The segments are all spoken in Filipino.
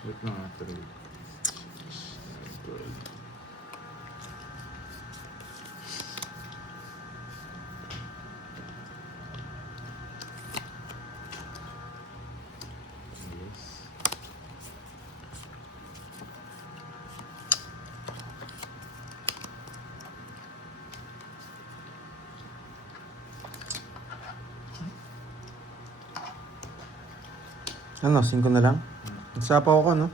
Wait na nga, 3. Good. Yes. Ano, 5 na lang? Nagsapaw ako, no?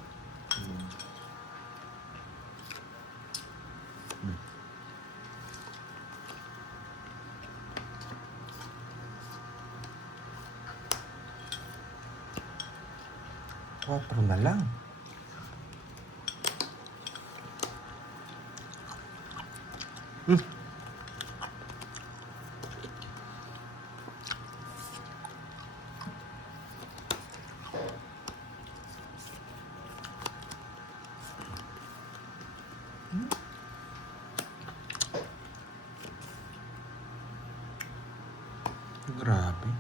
Pero na lang. Grabe.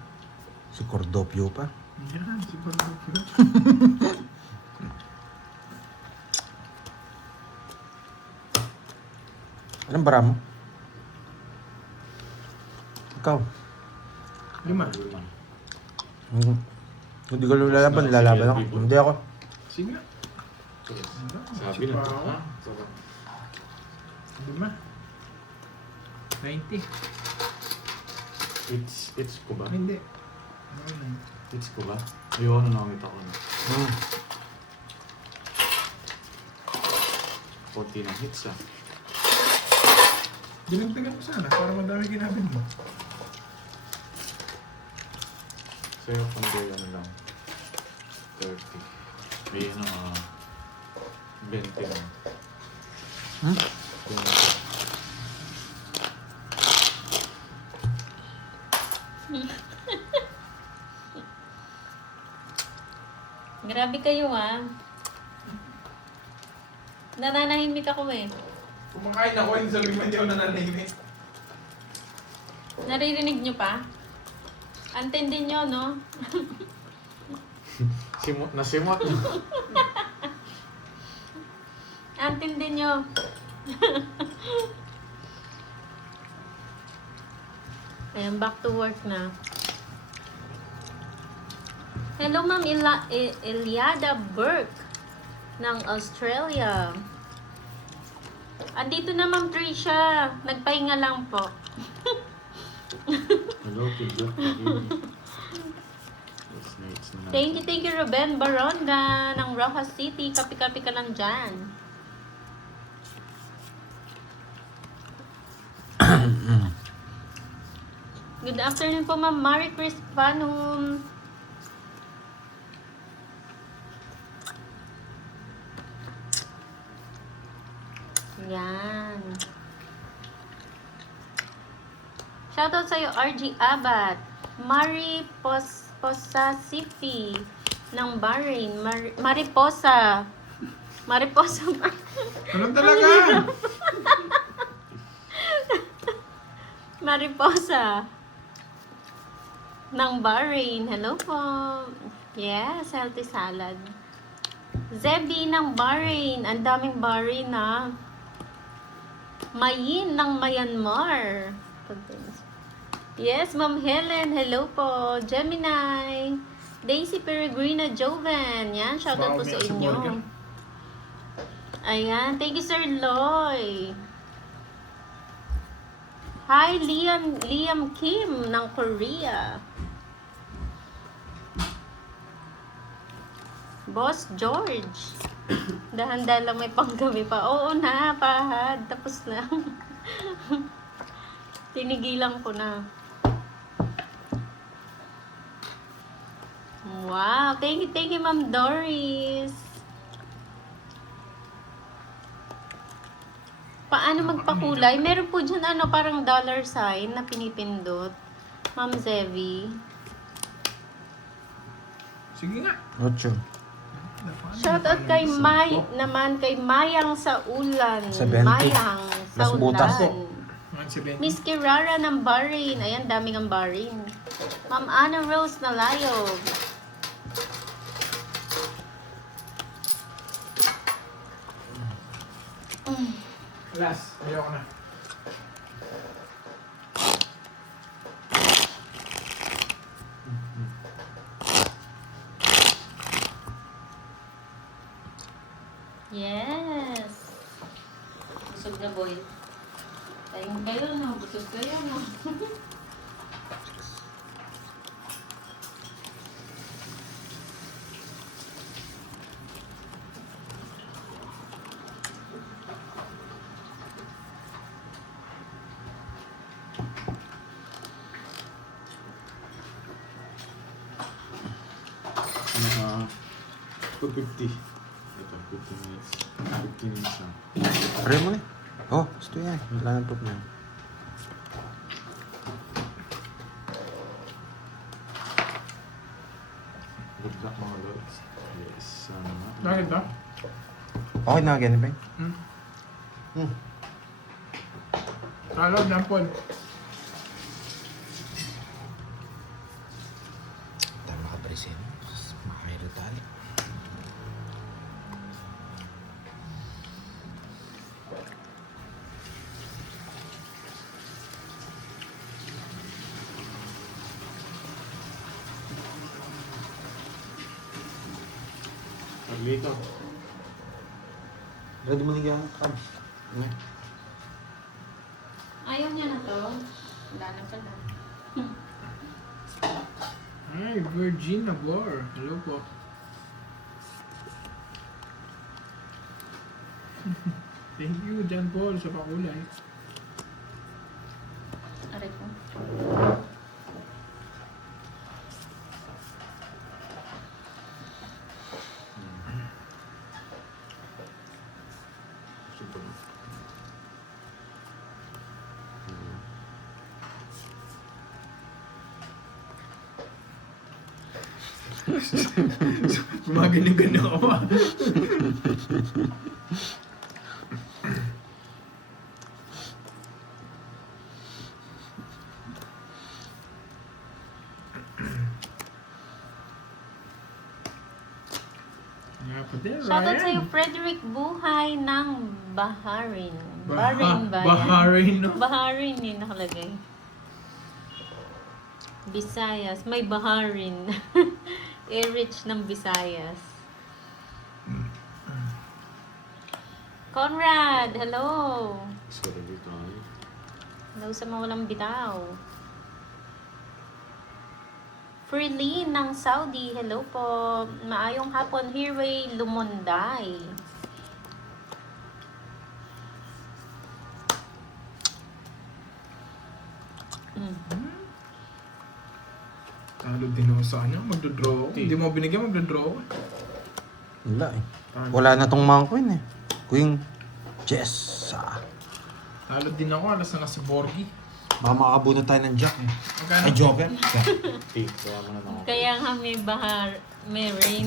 Si Cordopio pa. Yan, siguro. Anong bara mo? Ikaw. 5. Hindi ko lalaban ako. Hindi ako. Sige nga. Sabi na. Ha? 5. 90. It's ko ba? Hindi. It's ko ba? Ayun, nakakita ko na. 40 na hits ah. Dinagdagan mo sana para madami ginamit mo. Sa'yo, kundi ano lang. 30. May ano 20 lang. 20. Grabe kayo Nananahimik ako eh. Kumakain ako yung sabi mo hindi ako nananahimik. Naririnig nyo pa? Antindi nyo, no? Nasimot na. Antindi nyo. Ayan, back to work na. Hello, Ma'am Eliada Burke ng Australia. Andito na, Ma'am Tricia. Nagpahinga lang po. Hello, Kidot. Thank you, Ruben Baronda ng Rojas City. Kapi-kapi ka lang dyan. Good afternoon po, Ma'am Marie Chris Panum. Yan. Shoutout sa'yo, RG Abad. Marie Posasifi ng Bahrain. Mariposa. Mariposa. Ano talaga? Mariposa ng Bahrain. Hello po. Yes, healthy salad. Zebi ng Bahrain. Ang daming Bahrain Mayin ng Myanmar. Yes, Ma'am Helen. Hello po. Gemini. Daisy Peregrina Joven. Yan, shoutout po sa inyo. Ayan. Thank you, Sir Loy. Hi, Liam Kim ng Korea. Boss George. Dahan-dahan lang may panggabi pa. Oo na, pahad. Tapos lang. Tinigilan ko na. Wow. Thank you, Ma'am Doris. Paano magpakulay? Meron po dyan parang dollar sign na pinipindot. Ma'am Zevi. Sige nga. 8. Shoutout kay kay Mayang sa Ulan. 70. Mayang sa Mas butas Ulan. Miss Kirara ng Bahrain. Ayan, daming ang Bahrain. Ma'am Anna Rose Nalayog. Last. Ayoko na. Yes! Busog na boy. Tayong kayo no, busog kayo no. Ano 250. Ito, 15 minutes. 15 minutes na. Try mo na. Oh, gusto yan. Wala nang problema. Good luck mga lods. Yes, sana nga. Bakit ba? Okay na, ganun ba? Halo, Jampol. Tayo makapresin. Makahiro tayo. Carlito. Ready mo na yung crabs. Ano? Ayaw niya na to. Wala na pala. Ay, Virgin Labor. Hello po. Thank you, John Paul, sa pakulay. Aray ko. Super. Gumaganyan-ganyan ako pa. Shoutout sa'yo, Frederick Buhay ng Bahrain. Bahrain ba yan? Bahrain, no? Bahrain eh, nakalagay. Visayas. May Bahrain. Rich ng Visayas. Conrad, hello! Sorry dito ay. Hello sa mawalang bitaw. Freelin ng Saudi, hello po. Maayong hapon, Hirway Lumonday. Talo din ako sa kanya. Magdodraw ako. Hindi mo binigyan, magdodraw ako. Wala eh. Wala na tong mga queen eh. Queen. Chess. Talo din ako. Alas na nasa Borgi. Baka makakabunot tayo ng jack eh. Magkano? Ay, joker. Take, kaya mo na ako. Kaya nga may rain.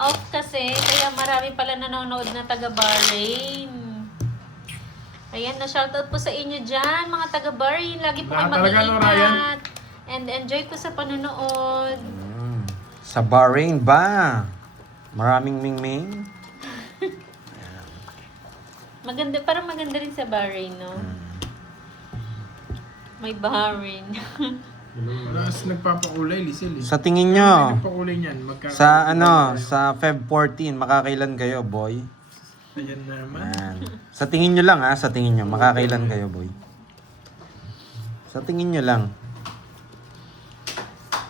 Off kasi, kaya marami pala nanonood na taga Bahrain. Ayan, na-shoutout po sa inyo dyan, mga taga Bahrain. Lagi po kayo Talaga, no, Ryan? mag-iingat. And enjoy po sa panonood. Sa Bahrain ba? Maraming ming-ming? Maganda, parang maganda rin sa Bahrain, no? May Bahrain. Alas nagpapakulay, Lisel eh. Sa tingin nyo, Nagpakulay niyan. sa ano, sa Feb 14, makakailan kayo, boy? Ayan na naman. Yan. Sa tingin nyo lang ha, sa tingin nyo, makakailan kayo, boy? Sa tingin nyo lang.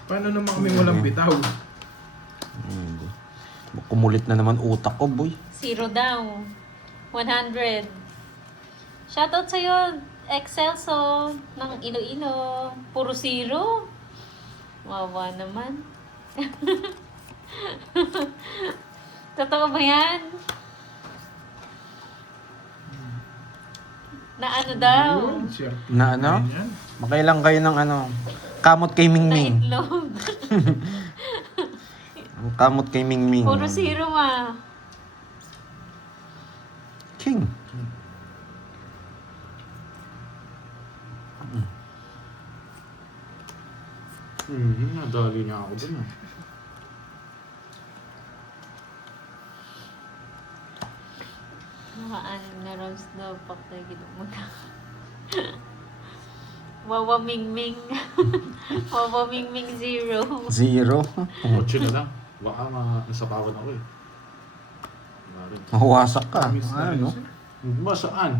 Paano naman kami walang bitaw? Kumulit na naman utak ko, boy. 0 daw. 100. Shoutout sa'yo, Excelso ng Iloilo. Puro 0. Wawa naman. Totoo ba yan? Na ano daw? Yun, sure. Na ano? Ayan. Makailang kayo ng ano? Kamot kay Na Mingming. itlog. Ang kamot kay Mingming. Puro 0 ah. King. Nadali niya ako dun ah. Nakaanim na rounds na pak na ginamaga. Wawa Ming Ming. Wawa Ming Ming 0. 0. Kotse na lang. Baka nasapawan ako eh. Bakit? Mawasak ka. Miss na rin Ano? siya. Ba, saan?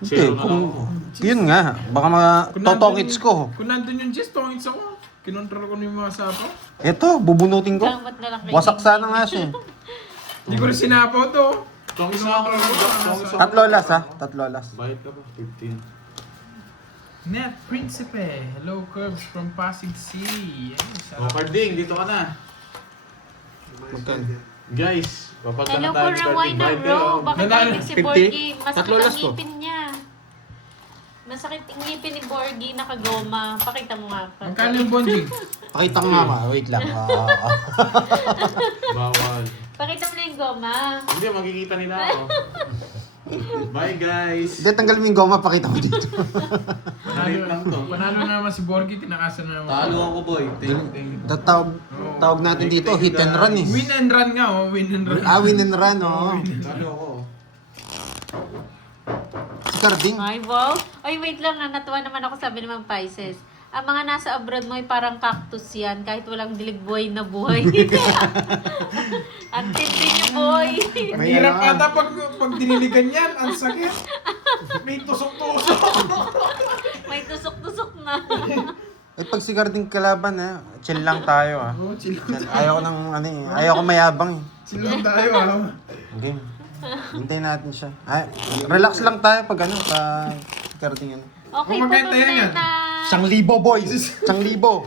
Hindi, Zero na kung... lang ako. Yun nga, baka Kung totokits nandun- ko. Kung nandun yung Jess, tongits ako. Kinontrol ko na yung mga sapaw. Ito, bubunutin ko. Salamat na lang kay Wasak Ming sana Ming. nga siya. Hindi ko rin sinapaw to. Tongis na ako. Tongis ako. Tatlo las ha, tatlo las. Bayad ka ba? 15. Net Principe. Hello, Curbs from Pasig City. Yes, O, Carding, dito ka na. Magkano? Guys, papadala Hello tayo po, ni Raway Carding. na Bayad bro. kayo. Bakit Nanalo, tahimik si 50? Borgie? Masakit Tatlo ang las po. ngipin niya. Masakit ang ngipin ni Borgie, nakagoma. Pakita mo nga. Magkano yung bonjing? Pakita ko nga ma, wait lang. Bawal. Pakita mo na yung goma. Hindi, makikita nila ako. Bye guys. Hindi, tanggalin mo yung goma, pakita mo dito. Maliit lang to. Panalo na naman si Borgie, tinakasan na naman. Talo ako boy. Thank you. Tawag natin dito, hit and run eh. Win and run nga, oh. Win and run. Win and run, oh. Talo ako. Si Carding. Ay, wow. Ay, wait lang. Natuwa naman ako, sabi naman Pisces. Ang mga nasa abroad mo ay parang cactus yan, kahit walang dilig buhay na buhay. Ang tindi niyo, boy. Ang May hirap ano, ata pag diniligan yan. Ang sakit. May tusok-tusok. May tusok-tusok na. At pag si Carding kalaban chill lang tayo Oh, chill Ayaw ko ng ano eh, ayaw ko mayabang eh. chill lang tayo, ah. Okay. Hintayin natin siya. Relax lang tayo pag Carding ano. Okay, Oh, maganda yan, patuloy na. 1,000 boys! 1,000!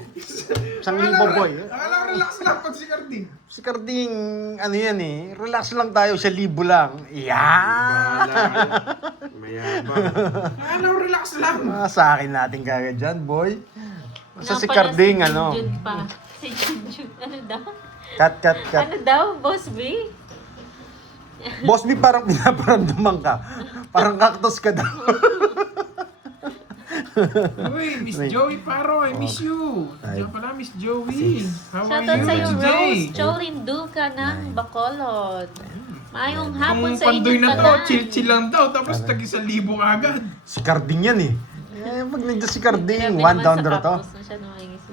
1,000 boy! Akala ko relax lang pag si Carding. Si Carding, ano yan eh, relax lang tayo, 1,000 lang. Yan! Mayabang. Akala ko relax lang. Sa akin natin kagad dyan, boy. Basta si Nga pala Carding, si ano. Junjun pa. Si Junjun, ano daw? Cut. Ano daw, Boss B? Boss B, parang pinaparamdaman ka. Parang cactus ka daw. Uy, Miss Joey Paro, I miss you. Ay. Diyan pala, Miss Joey. How are Shoutout you sa'yo, today? Rose Jolene Duca ng Bacolod. Mayong hapon Kung sa pandoy inyo na to, tanan. chill-chill lang daw. Tapos tag-1,000 agad. Si Carding yan eh. Pag nandiyan si Carding, Grabe one naman down sa draw to. Kapos, masyado maingis.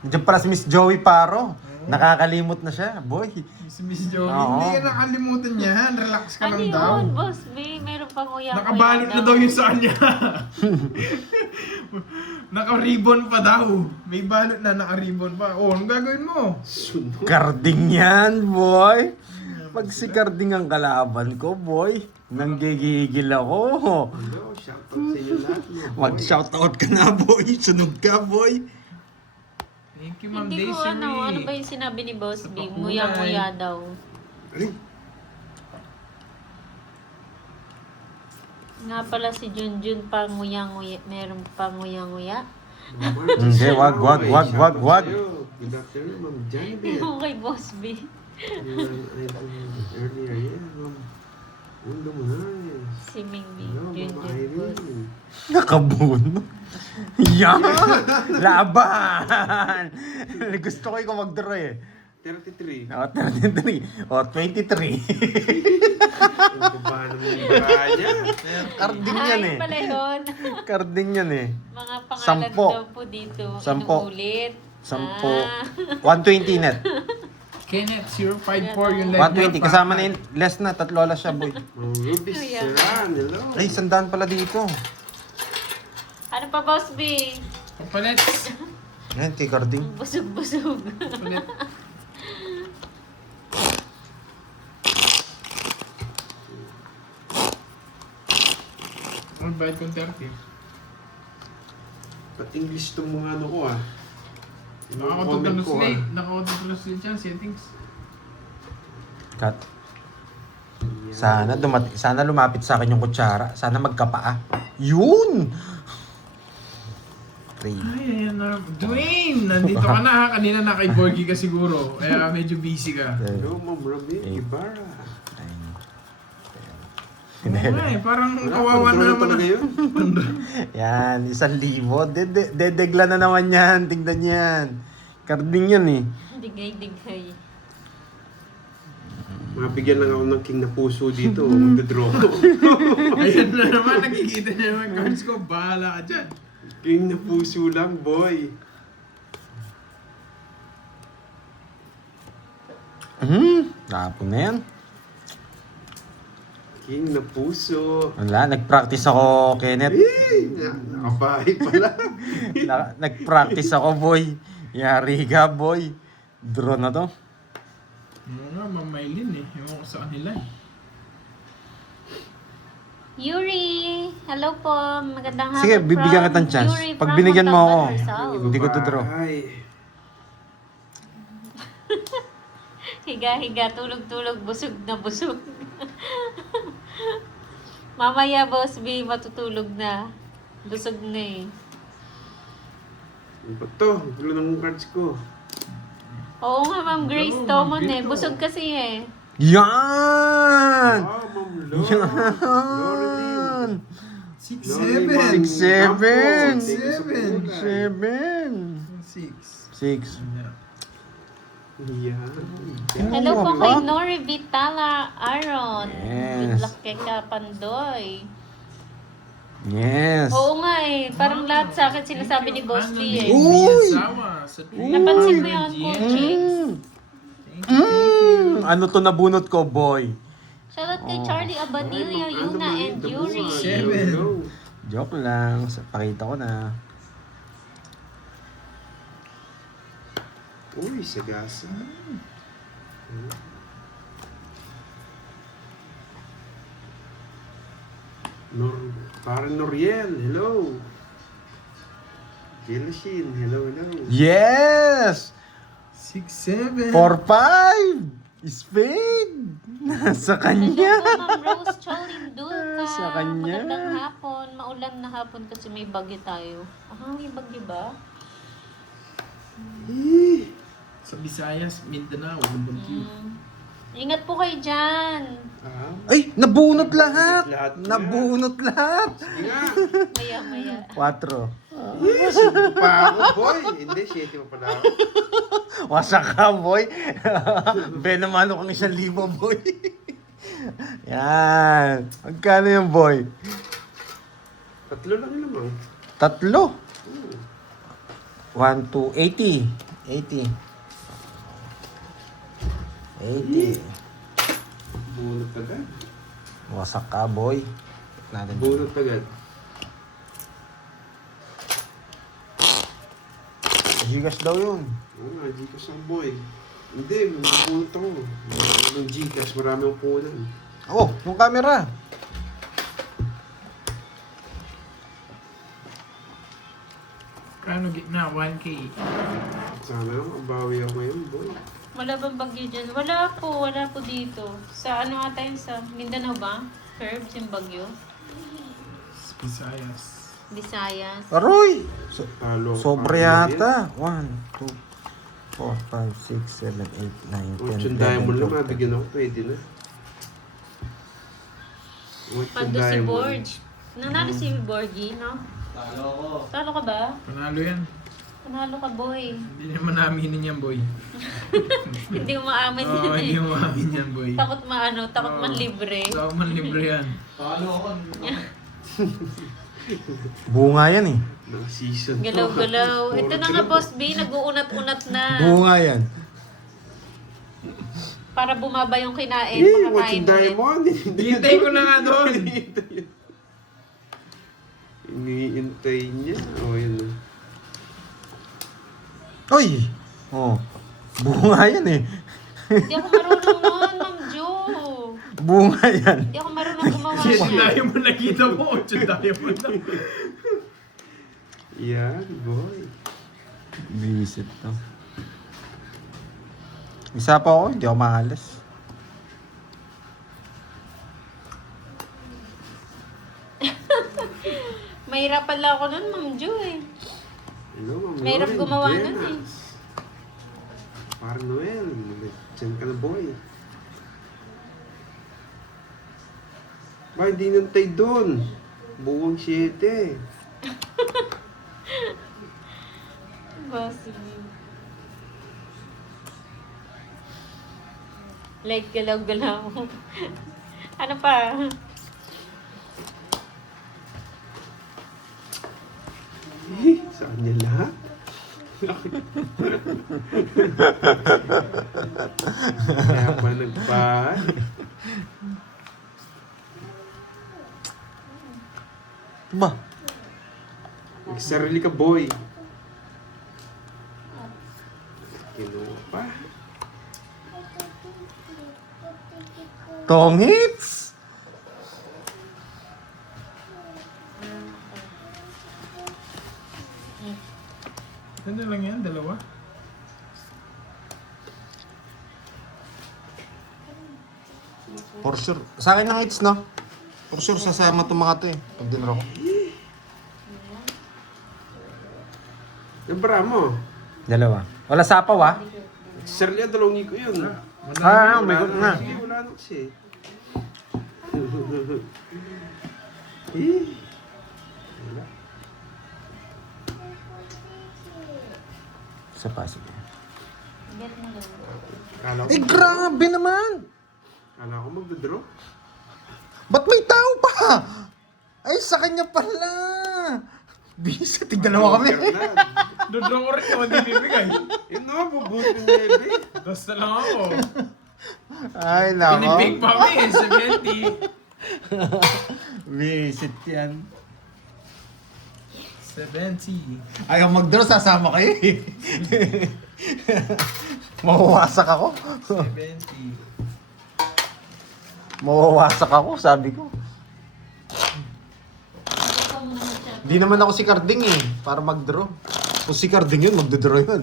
Nandiyan pala si Miss Joey Paro. Nakakalimot na siya, boy. Si Miss Joey, Oo. hindi ka nakalimutan yan. Relax ka Ano lang daw. yun, Boss B? Meron pang uyak. Nakabalot na daw yun sa kanya. Naka-ribbon pa daw. May balot na naka-ribbon pa. Oh, anong gagawin mo? Carding yan, boy. Pag si Carding ang kalaban ko, boy, nanggigigil ako. Mag-shoutout ka na, boy. Sunog ka, boy. Thank you, Ma'am Hindi ko Desiree. ano ba yung sinabi ni Boss Sa B? pakulay. Muya-muya daw. Nga pala si Junjun panguya-nguya. Meron panguya-nguya. Hindi, wag. Good afternoon, Ma'am Janet. Yung kay Boss B. Earlier, yeah, Ma'am. Undo mo na. Si Ming B. Hello, Ma'am Junjun Boss. Irene. Nakabuno. Yan! Laban! Gusto ko ikaw mag-draw eh. 33. 33. 23. Ang baba naman yung baka niya. Carding yan eh. Ay, pala yun. Carding yan eh. Mga pangalan Sampo. daw po dito. Sampo. Inuulit. 10. 120 net. Kenneth, 054 yung live 120. niya, Kasama pa. na yun. Less na. Tatlo alas siya, boy. Oh, Ruby Kuya. Siran, hello. Ay, sandaan pala dito. Ano pa, Boss B? Kapalets. Yan, kay Carding. Busog-busog. Kapalet. Ang bayad kong 30. Ba't English tong mga ano ko ah? Yung mga comment ko Nakaka-translate. ah. Nakaka-translate yan, settings. Cut. Sana lumapit sa akin yung kutsara. Sana magkapaa. Yun! 3. Ay, ayan na. Dwayne! Nandito ka na ha. Kanina na kay Borgie ka siguro. Kaya medyo busy ka. Hello, Ma'am Robin Ibarra. Oo nga eh, parang Wala, kawawa na control naman. talaga yun. Yan, 1,000. Dedegla na naman yan. Tingnan yan. Carding yan eh. Digay-digay. Mabigyan lang ako ng king na puso dito. Magdodraw ko. Ayan na naman, nakikita niya naman cards ko. Bahala ka dyan. King na puso lang, boy. Tapon na yan. King na puso. Wala, nag-practice ako, Kenneth. Nakabahay pala. Nag-practice ako, boy. Yari ka, boy. Draw na to. Ano nga, mamaylin eh. Ewan ko sa kanila eh. Yuri! Hello po. Magandang hapon Sige, bibigyan from kitang chance. Yuri Pag from binigyan mo ako, Montalban, Rizal. hindi ko to draw. Bahay. Higa-higa, tulog-tulog, busog na busog. Mamaya, Boss B, matutulog na. Busog na eh. Ano ba to? Gulo ng cards ko. Oo nga, Ma'am Grace Oo, Tomon Ma'am eh. Grace, Busog oo. kasi eh. Yan! Ah, Ma'am Laureline. Yan! 6-7. 6-7. 6. 6. Yan. Hello po Ano kay ba? Nori Vitala Aaron. Yes. Good luck kay Kapandoy. Yes. Oo nga eh. Parang lahat sa akin sinasabi ni Boss B eh. Uy! Napansin mo yun, Cool Chicks? Ano to nabunot ko, boy? Shoutout kay Charlie Abanilla, Yuna, and Yuri. 7. Joke lang. Pakita ko na. Uy, sagasa. Parang Noriel, hello. Gilshin, hello. Yes! 6-7. 4-5! Spade! Nasa Hello kanya. po, Ma'am Rose Cholindulka. Sa kanya. Magandang hapon. Maulan na hapon kasi may bagyo tayo. May bagyo ba? Sa Visayas, Mindanao, walang bagyo. Ingat po kayo dyan. Ay, nabunot lahat! Lahat na. Nabunot lahat! Sige nga. Maya-maya. 4. Pa ako, boy. Hindi, 7 pa pala ako. Wasak ka, boy. Benamano kang 1,000, boy. Yan. Magkano yung boy? 3 lang naman. 3. 1, 2, 80. 80. Bunot agad. Wasak ka, boy. Natin. Bunot agad. Gigas daw yun. Oo nga, Gcash ang boy. Hindi, bunot ako. Ng Gcash, marami akong punan. Oh, yung camera. Kano gitna? 1K. Sana mabawi ako ngayon, boy. Wala bang bagyo dyan? Wala po dito. Sa ano ata yun? Sa Mindanao ba? Curbs yung bagyo? Sa Visayas. Visayas. Aroy! Talo. Sobra yata. 1, 2, 4, 5, 6, 7, 8, 9, 10, Fortune Diamond lang, 11, 12, mabigyan ako, pwede na. Fortune Pando si Diamond. Borg. Nanalo si Borgie, no? Talo ka ba? Panalo yan. Panalo ka, boy. Hindi naman naaminin yan, boy. Hindi mo maamin Oo, yun hindi eh. mo maamin yan, boy. Takot takot Oo. man libre. Sa man libre yan. Bunga yan eh. Ng season to. Galaw-galaw. Ito na nga, Boss B, nag-uunat-unat na. Bunga yan. Para bumaba yung kinain, Eh, makakain Fortune ulit. Diamond. Hintay ko na nga doon. Iniintay niya. O, yun na. Oy! Oh. Bunga yan eh. Hindi ako marunong nun, Ma'am Jo. Bunga yan. Hindi ako marunong gumawa Shit, nun. tayo mo nakita mo. 8 tayo mo na. Yan, boy. Visit to. Isa pa ako, hindi ako maalas. Mahirapan lang ako nun, Ma'am Jo eh. Hello, Ma'am Mahirap Lauren, gumawa nun Brenas. Parang Noel. Diyan ka na, boy. Ba, hindi nantay doon. Buwang 7. Boss B. Light galaw-galaw. Ano pa? Sa kanya lahat. Kaya pa nagbahay. Ba? Magsarili ka, boy. Kinuha pa. Tong hits! Ganda lang yan, dalawa. For sure. Sa akin ng hits, no? For sure, sasama itong mga to eh. Pag dinro ko. Yung bra mo. Dalawa. Wala sapaw ah. Sarili, dalawang ko yun. May good na. Hindi, wala na kasi. Eh. Wala. Isa pa, sige. Get mo lang. Kala ko, Eh, grabe naman! kala ko magdodraw. Ba't may tao pa? Ay, sa kanya pala! Bisa, tigdalawa kami. Doon ko rin naman di bibigay. Yun na, bubuti ni Ebe. Basta lang ako. Ay, nako. Pinipig pa kami, 70. Visit yan. 70. Ayaw mag-draw, sasama kayo eh. Mawawasak ako. 70. Mawawasak ako, sabi ko. Ikaw muna mag-chat. Di naman ako si Carding eh, para mag-draw. Kung si Carding yun, magdodraw yun.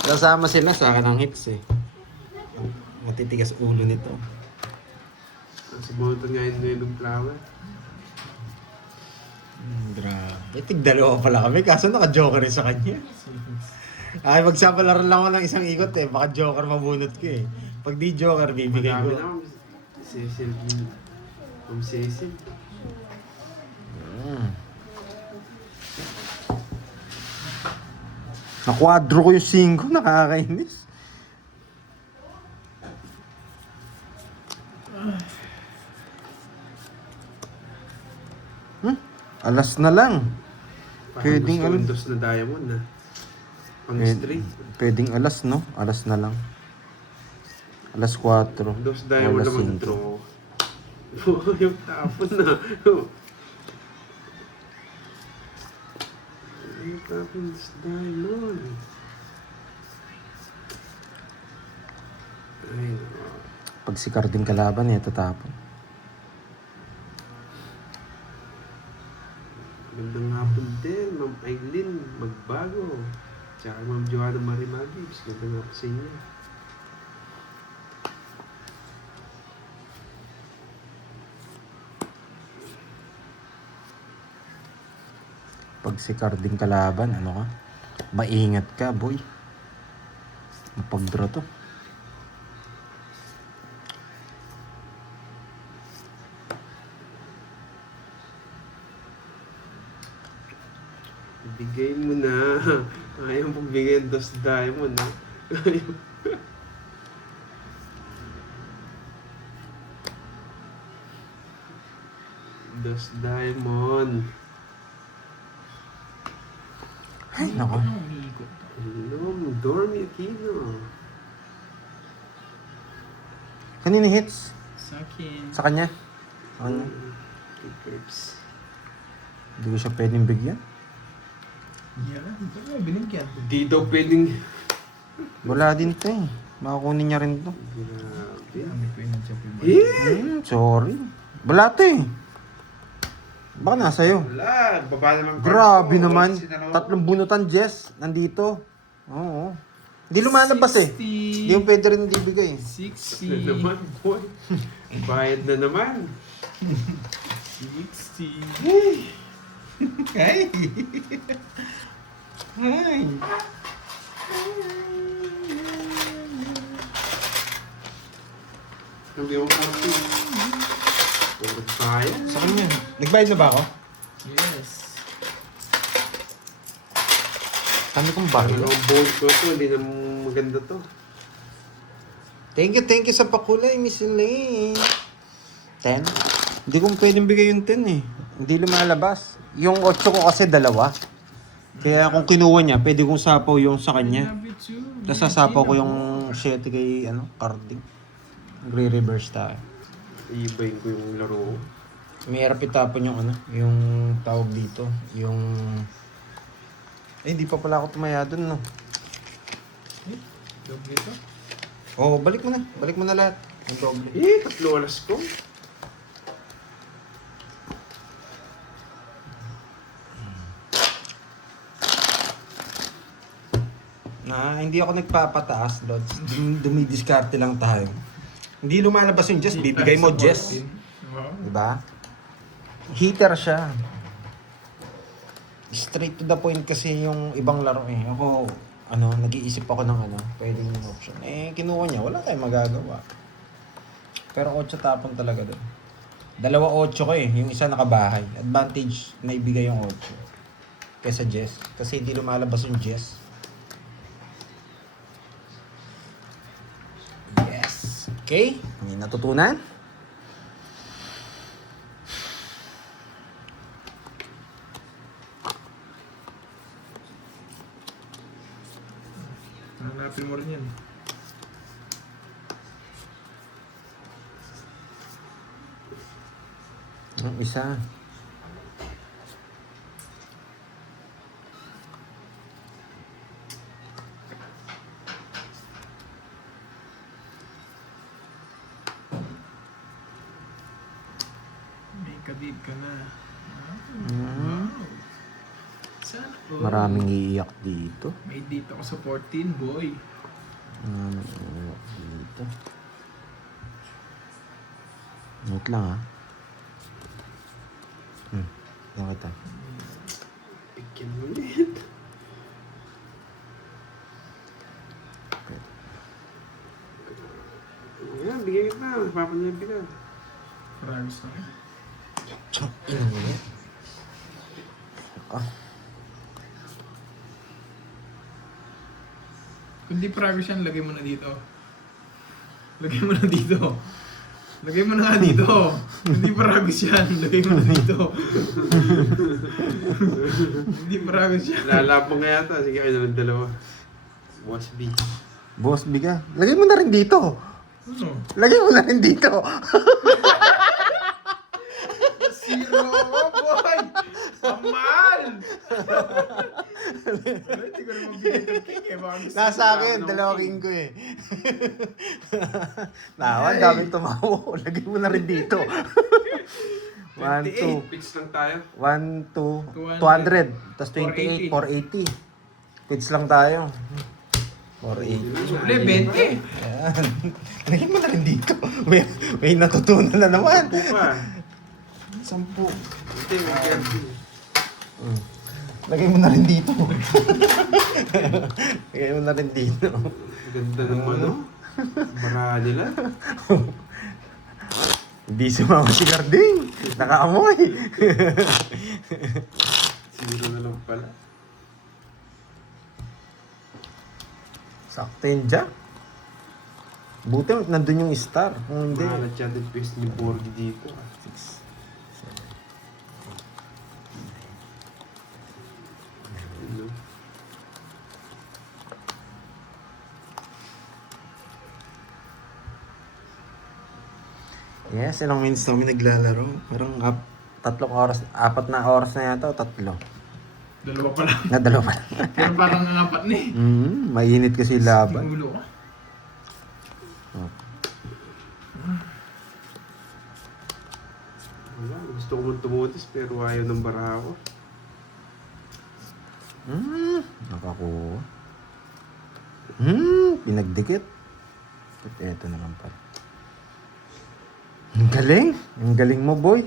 Kasama sila sa akin ang hits eh. Matitigas ulo nito. Sumunod nga yung flower. Grabe. Tigdalawa pala kami, kaso naka-joker rin sa kanya. Ay, magsapalaran lang ako ng isang ikot eh. Baka joker mabunot ko eh. Pag di joker, bibigay Madami ko. na, Cecil. Ma'am Cecil. Nakwadro ko yung 5, nakakainis. Alas na lang. Pwedeng Parang alas. gusto na diamond na. Pang Pwed- street. Pwedeng alas, no? Alas na lang. Alas 4. Dos diamond Alas na 5. mag-draw. Yung tapon na. Yung tapon is diamond. Ay, no. Pag si Carding kalaban, eh, tatapon. Magandang hapon din, Ma'am Aileen Magbago. Tsaka Ma'am Joanna Marie Magibs. Magandang hapon sa inyo. Pag si Carding kalaban, ano ka? Maingat ka, boy. Mapag-draw to. Bigay mo na. Ayaw mong bigay ang dos diamond, ha? Dos diamond. Ay, nako. Hello, Dormy Aquino. Kanina hits? Sa akin. Sa kanya? Sa kanya? Kickers. Hindi ko siya pwedeng bigyan. Yeah, dito ko binigyan. Di daw pwedeng... Wala din to eh. Makakunin niya rin to. Grabe. Kami ko yung choppy boy. Eh! Sorry. Wala to eh. Baka nasa'yo. Wala, baba na lang. Grabe cards ko. naman. Sinalaw ko. 3 bunutan, Jess. Nandito. Oo. Hindi lumalabas eh. 60. Hindi mo pwede rin hindi bigay. Na 60. naman, boy. Bayad na naman. 60. Ay! Ay! Hindi mo kasi. Bayad. Sa kanya. Nagbayad na ba ako? Yes. Kami kong baril. Ang bold ko to, hindi na maganda to. Thank you sa pakulay, Miss Elaine. 10? Hindi ko pwedeng bigay yung 10 eh. Hindi lumalabas. Yung 8 ko kasi dalawa. Kaya kung kinuha niya, pwede kong sapaw yung sa I kanya. love it too. Tapos sasapaw ko yung 7 kay, carding. Magre-reverse tayo. Iibayin ko yung laro. May hirap itapon yung yung tawag dito. Yung... hindi pa pala ako tumaya dun, no? Doble ito. Oo, balik mo na. Balik mo na lahat. Yung doble. 3 alas ko. Hindi ako nagpapataas, Lods. Dumidiskarte lang tayo. Hindi lumalabas yung Jess. Bibigay mo, Jess. Wow. Diba? Heater siya. Straight to the point kasi yung ibang laro eh. Ako, nag-iisip ako ng pwedeng option. Kinuha niya. Wala tayong magagawa. Pero 8 tapon talaga doon. 2 8 ko eh. Yung isa nakabahay. Advantage na ibigay yung 8. Kesa Jess. Kasi hindi lumalabas yung Jess. Yes. Okay. May natutunan? Hanapin mo rin yan. Ang isa. May kadib ka na. Mm. Sana all. Maraming iiyak dito. May date ako sa 14, boy. Maraming iiyak dito. Note lang ha. Yan kita. Bigyan mo ulit. Ayan, bigyan kita. Papanyan kita. Paragos na yan. Ina mo yan. Kung di paragos yan, lagay mo na dito. Lagay mo na dito. Lagay mo na nga dito. Hindi paragos yan. Lagay mo na dito. Hindi paragos yan. Lalapang ka yata. Sige, kayo na lang dalawa. Boss B. Boss, biga. Lagay mo na rin dito. Ano? Lagay mo na rin dito. Zero, boy! Pamal! Hindi ko naman bigay ng king eh. Baka gusto Nasa ko akin, ng 2 king ko eh. Nawan, daming tumawa. Lagay mo na rin dito. 1, 2. Pitch lang tayo. 1, 2, 200. Tapos 28, 480. Pitch lang tayo. 480. Suble, 20. Ayan. Lagay mo na rin dito. May natutunan na naman. Pupa. 10. Hindi, may candy. Lagay mo na rin dito. Lagay mo na rin dito. Ganda ng baraha nila. Hindi sumama si Carding. Nakaamoy. Zero na lang pala. Sakto yun dyan. Buti nandun yung star. Kung hindi. Mahalat siya din pwes ni Borgi dito. 6, 7. Ano? Yes, ilang minutes namin naglalaro. Parang 4 oras, 4 na oras na yata o 3. Dalawa pa lang. Na 2 pa lang. Pero parang ang apat na eh. Mainit kasi laban. Ulo ka. Wala, gusto ko mong tumutis pero ayaw ng baraha ko. Nakakuha. Pinagdikit. At eto naman pala. Ang galing. Ang galing mo, boy.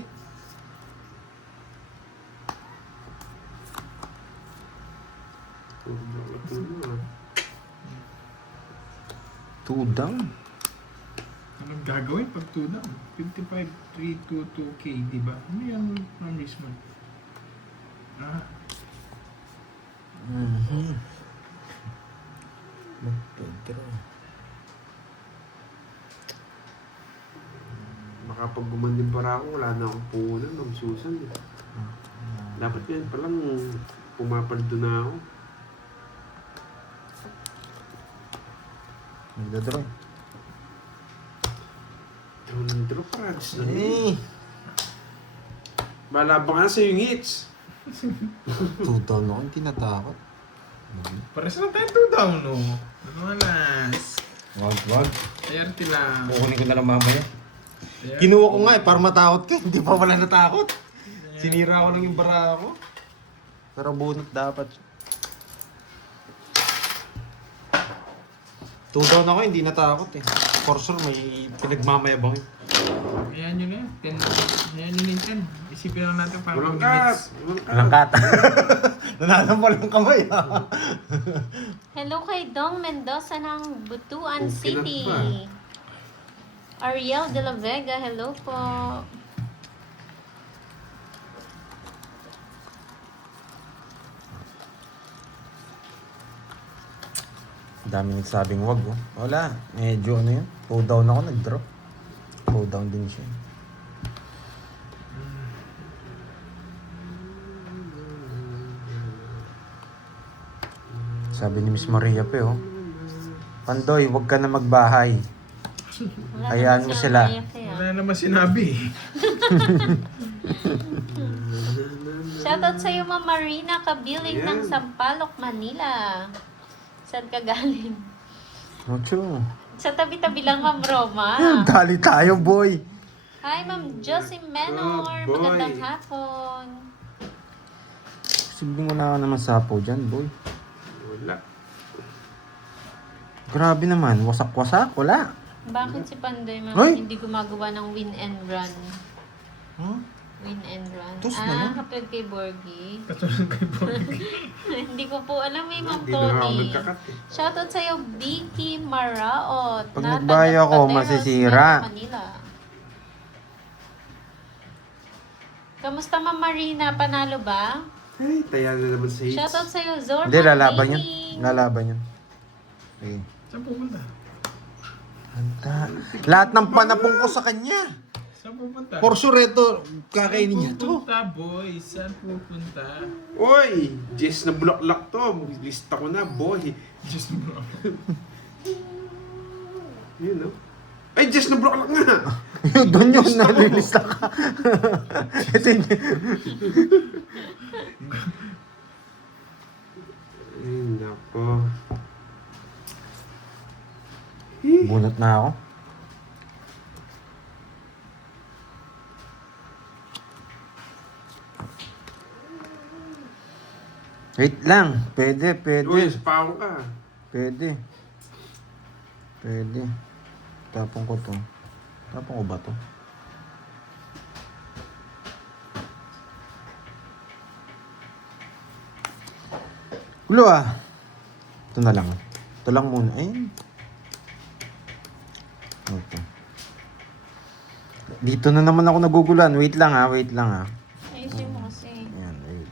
Two down. Anong gagawin pag 2 down? 55,322K, di ba? Ano yung numbers mo? Pedro. pag gumanding para ako, wala na akong puhunan, Ma'am Susan. Eh. Dapat yan palang pumapaldo na ako. Nagdadroy. Draw ng draw, paragis na. Eh! Malabang nga sa yung hits. 2 down ako, hindi natakot. Pares na tayo 2 down, no? Malas. Wag. Ayarte lang. Kukunin ko na lang mamaya. Ayarte. Kinuha ko nga para matakot ka, hindi pa wala natakot. Sinira ko lang yung bara ko. Pero bunot dapat. 2 down ako, hindi natakot eh. For sure, may pinagmamayabang yun. Ayan yun na. 10. Ayan yun yung 10. Isipin lang natin para Walang mag-gets. cut. Walang kat. Nananampal yung kamay ha. Hello kay Dong Mendoza ng Butuan Oh, City. pinat Ariel de la Vega, hello po. Dami nagsabing wag oh. Wala, medyo ano yun. 2 down ako, nag-drop. 2 down din siya. Sabi ni Miss Maria pe oh. Pandoy, wag ka na magbahay. Wala Hayaan naman mo si sila. Amaya kaya. Wala naman sinabi. Shoutout sa'yo, Ma'am Marina Kabiling ng Ayan. Sampaloc, Manila. Saan ka galing? Mucho. Sa tabi-tabi lang, Ma'am Roma. Dali tayo boy. Hi, Ma'am Josie Menor. Oh, boy. Magandang hapon. Sibling wala ka naman sapo dyan boy. Wala. Grabe naman, wasak-wasak, wala. Bakit si Pandoy, Ma'am, Hoy! hindi gumagawa ng win and run? Huh? Win and run. Tus na lang. Kapag kay Borgie. Katulad kay Borgie. Hindi ko po alam eh, Ma'am Hindi na ako Tony. nagkakat eh. Shoutout sa'yo, Vicky Maraot. Pag na nagbahay taga ako, Pateros, masisira. Metro Manila. Kamusta, Ma'am Marina? Panalo ba? Ay, taya na naman sa hits. Shoutout sa'yo, Zorma. Hindi, lalaban yun. Gaming. Lalaban yun. Sige. Saan pupunta? Handa. Lahat ng panapong ko sa kanya. Saan pupunta? For sure, ito, kakainin niya to. Saan pupunta, boy? Saan pupunta? Oy! Jess na bulaklak to. Lista ko na, boy. Diyos mo. Yun, no? Ay, Jess na bulaklak nga! Yun, doon yun, nalilista ka. Ito yun. Ay, nako. Bunot na ako. Wait lang. Pwede, Uy, pwede. spawn ka. Pwede. Pwede. Tapong ko to. Tapong ko ba to? Ulo ah. Ito na lang. Ito lang muna. Ayun. Ito. Dito na naman ako nagugulan. Wait lang ah. Wait lang ah. Ayusin mo kasi. Ayan. Wait.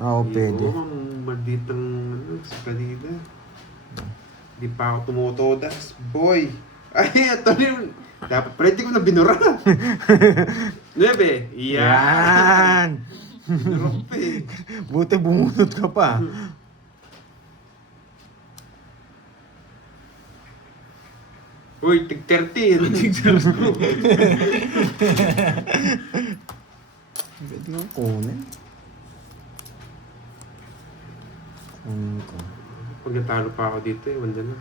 Oo, pwede. Oo, ang malditang ano, sa kanina. Di pa ako tumutodas. Boy! Ay, ito yun. Dapat pala hindi ko na binura. 9. Yan! Yan! Binura ko pa eh. Buti bumunot ka pa. Uy, tig 13. Pwede kong kunin. Kunin ko. Pag natalo pa ako dito eh, wala na.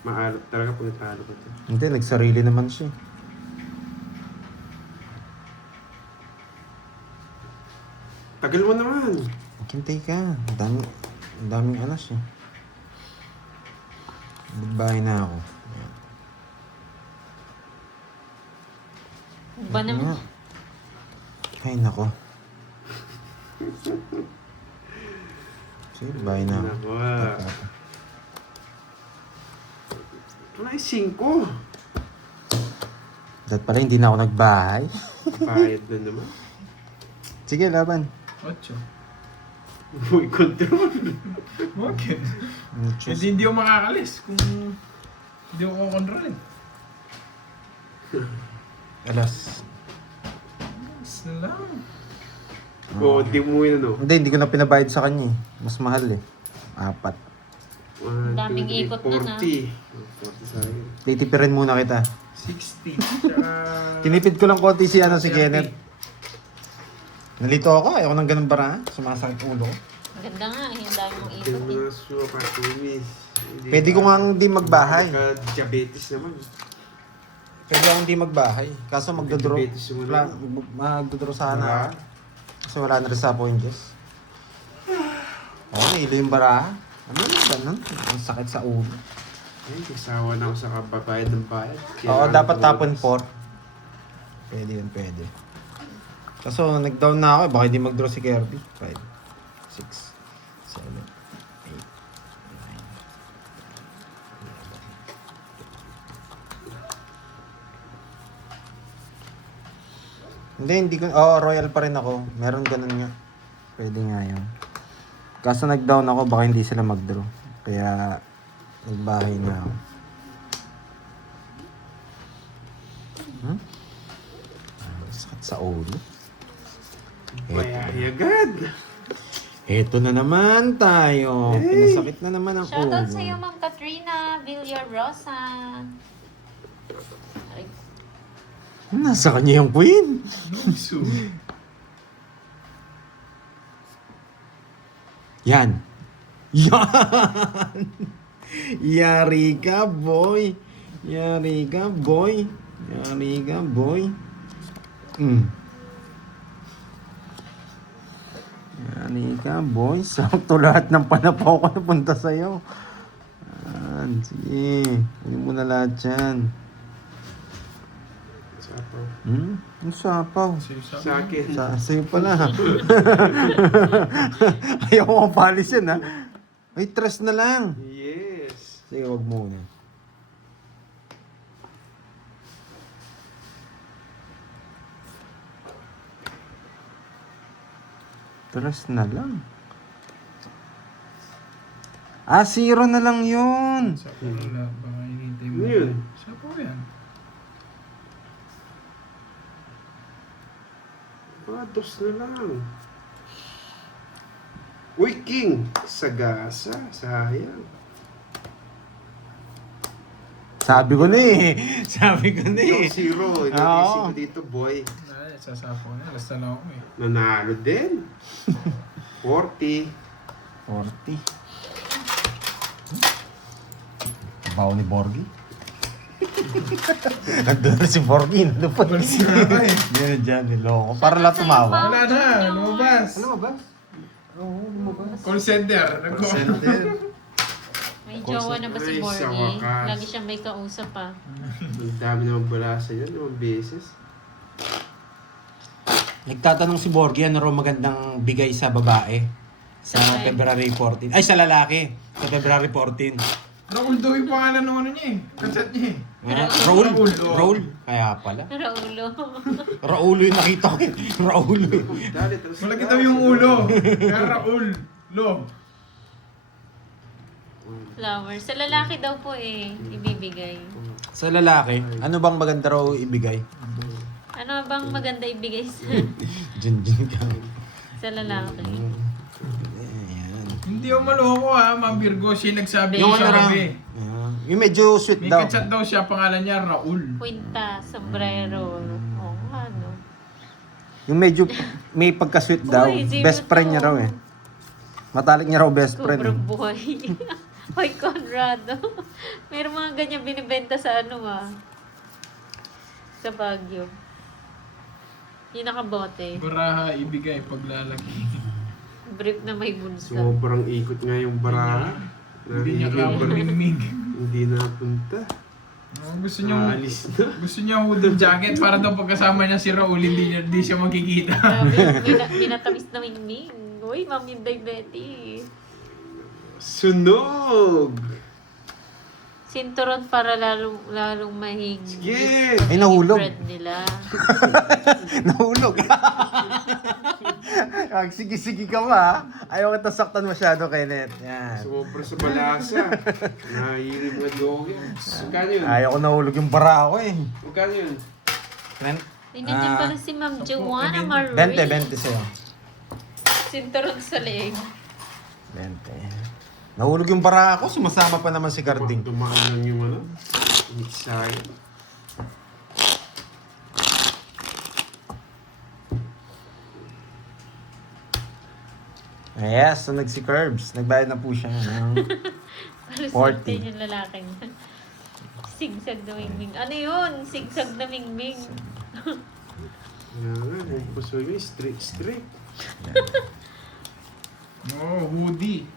Maalap talaga pag natalo ko to. Hindi, nagsarili naman siya. Tagal mo naman. Hintay ka. Ang daming alas eh. Nagbahay na ako. Ayan. Ba naman? Ay, nako. Sige, bahay na ako. Nako ah. Wala yung 5. Dahil pala hindi na ako nagbahay. Bayad na naman. Sige, laban. 8. Uy, control. Bakit? Muchos. Hindi ako makakalis kung hindi ako kontrolin. Alas. Mas na lang. Oo, hindi mo yun, no? Hindi ko na pinabayad sa kanya eh. Mas mahal eh. 4. Daming ikot nun, 40. 40 sa akin. Titipirin muna kita. 60. Tsaka... Tinipid ko lang konti si Kenneth. Nalito ako, ayoko nang ganun bara. Sumasakit ulo ko. Ganda nga, yung dami mong Hindi ikot mo eh. na suka, tumis. Pwede ko nga hindi magbahay. Diabetes naman. Pwede ako hindi magbahay. Kaso magdodro. Diabetes yung ano. Magdodro sana. Kasi wala na rin sa Poinges. Oo, nilo yung bara. Ano yung ganun? Ang sakit sa ulo. Ay, kasawa na ako sa kababayad ng bayad. Oo, dapat tapon 4. Pwede yun, pwede. Kaso nag-down na ako eh. Baka hindi mag-draw si Kirby. 5, 6, 7, 8, 9. Hindi ko... Royal pa rin ako. Meron ganun nga. Pwede nga yun. Kaso nag-down ako, baka hindi sila mag-draw. Kaya, nagbahay na ako. Sakit sa ulo. May agad. Eto na naman tayo. Pinasakit na naman ang ulo. Shoutout sa'yo, Ma'am Katrina Villarosa. Ay, Nasa kanya yung queen. Nungsu. Yan. Yan. Yari ka, boy. Yari ka, boy. Yari ka, boy. Yari ka, boy. Sakto lahat ng panapaw ko napunta sa'yo. Yan. Sige. Hindi mo na lahat yan. Sapaw. Ang sapaw. Sa akin. Sa'yo pala. Ayaw ko mapalis yan, ha? Ay, tres na lang. Yes. Sige, wag muna. Tres na lang. 0 na lang yun. Sa wala, baka hinintay mo. Ano yun? Siya po yan. Dos na lang. Uy, King! Sagasa. Sayang. Sabi ko na eh. Sabi ko na eh. Yung zero. Inisip ko dito, boy. Ay, sasapo na. Last na lang ako eh. Nanalo din. 40. 40. Bawo ni Borgie. Nandun na si Borgie. Nandun pa. Balis na ako eh. Yan dyan, niloko. Para lang tumawa. Wala na, lumabas. Ano ba? Oo, lumabas. Call center. may jowa na ba si Ay, sa Borgie? wakas. Lagi siyang may kausap pa. Ang dami naman balasa yan. 5 beses. Nagtatanong si Borgie, ano raw magandang bigay sa babae? Sa Okay. February 14. Ay, sa lalaki. Sa February 14. Raul daw yung pangalan ng ano niya eh. Katsat niya eh. Raul? Raul. Raul? Kaya pala. Raulo. Raulo yung nakita ko. Raulo. Dali, tapos Malaki daw yung ulo. Kaya Raul. Lo. Flowers. Sa lalaki daw po eh, ibibigay. Sa lalaki, ano bang maganda raw ibigay? Ano bang maganda ibigay sa, Dyan ka. sa lalaki? Ayan. Hindi ako maloko ha, Ma'am Virgo. Siya nagsabi Yung sa ano lang. gabi. Yung medyo sweet May daw. katsat daw siya, pangalan niya Raul. Quinta, sombrero. Oo, ano. Yung medyo may pagka-sweet daw. Uy, sino Best friend to? niya raw eh. Matalik niya raw best friend. Cobra Eh. boy. Hoy, Conrado. Meron mga ganyan binibenta sa ano sa Baguio. Yung nakabote. Baraha ibigay paglalaki. Brief na may bulsa. sobrang ikot nga yung bara. Hindi niya kaya marimig. Hindi napunta. Gusto niya Alis na. gusto niya hooded jacket para daw pagkasama niya si Raul, hindi siya makikita. Grabe, binatamis na mingming. Uy, Ma'am Inday Betty. Sunog! Sinturon para lalong mahigpit. Sige! Ay, nahulog. Bread nila. Nahulog. Sige ka ba? Ayaw kita saktan masyado, Kenneth. Yan. Sumobra sa balasa. Nahihilig mga doge. Magkano yun? Ayaw ko nahulog yung bara ko eh. Magkano yun? Nandiyan pala si Ma'am Joanna Marie. 20 sa'yo. Sinturon sa leeg. 20. Nahulog yung bara ko, sumasama pa naman si Garding. Dumaan lang yung ano. Sayang. Yes, sunod si Curbs. Nagbayad na po siya ng Para 40. sa yung lalaki niya. Sigsag na mingming. Ano yun? Sigsag na mingming. Kaya nga, yung puso yun, straight. Oh, hoodie.